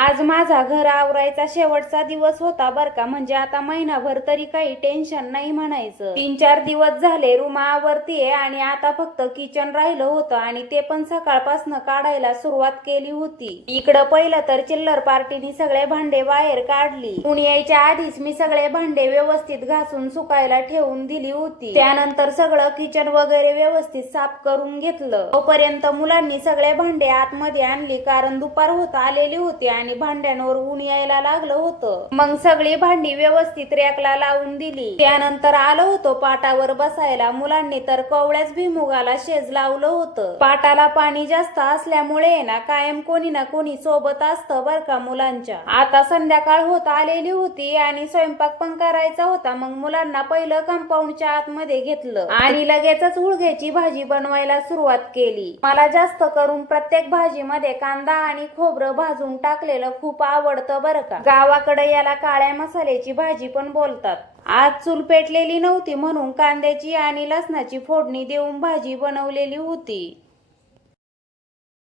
आज माझा घर आवरायचा शेवटचा दिवस होता बर का. म्हणजे आता महिनाभर तरी काही टेन्शन नाही म्हणायचं. 3-4 दिवस झाले रूम आवरतीये आणि आता फक्त किचन राहिलं होतं आणि ते पण सकाळपासून काढायला सुरुवात केली होती. इकडं पहिलं तर चिल्लर पार्टीनी सगळे भांडे बाहेर काढली. कुणी यायच्या आधीच मी सगळे भांडे व्यवस्थित घासून सुकायला ठेवून दिली होती. त्यानंतर सगळं किचन वगैरे व्यवस्थित साफ करून घेतलं. तोपर्यंत मुलांनी सगळे भांडे आतमध्ये आणली कारण दुपार होत आलेली होती आणि भांड्यांवर ऊन यायला लागलं होतं. मग सगळी भांडी व्यवस्थित रॅकला लावून दिली. त्यानंतर आलो होतो पाटावर बसायला. मुलांनी तर कवळ्याच भुईमुगाला शेज लावलं होतं. पाटाला पाणी जास्त असल्यामुळे ना कायम कोणी ना कोणी सोबत असतं बर का मुलांच्या. आता संध्याकाळ होत आलेली होती आणि स्वयंपाक पण करायचा होता. मग मुलांना पहिलं कंपाऊंडच्या आतमध्ये घेतलं आणि लगेचच हुळग्याची भाजी बनवायला सुरुवात केली. मला जास्त करून प्रत्येक भाजीमध्ये कांदा आणि खोबरं भाजून टाकलेलं खूप आवडतं बरं का. गावाकडे याला काळ्या मसाल्याची भाजी पण बोलतात. आज चूल पेटलेली नव्हती म्हणून कांद्याची आणि लसणाची फोडणी देऊन भाजी बनवलेली होती.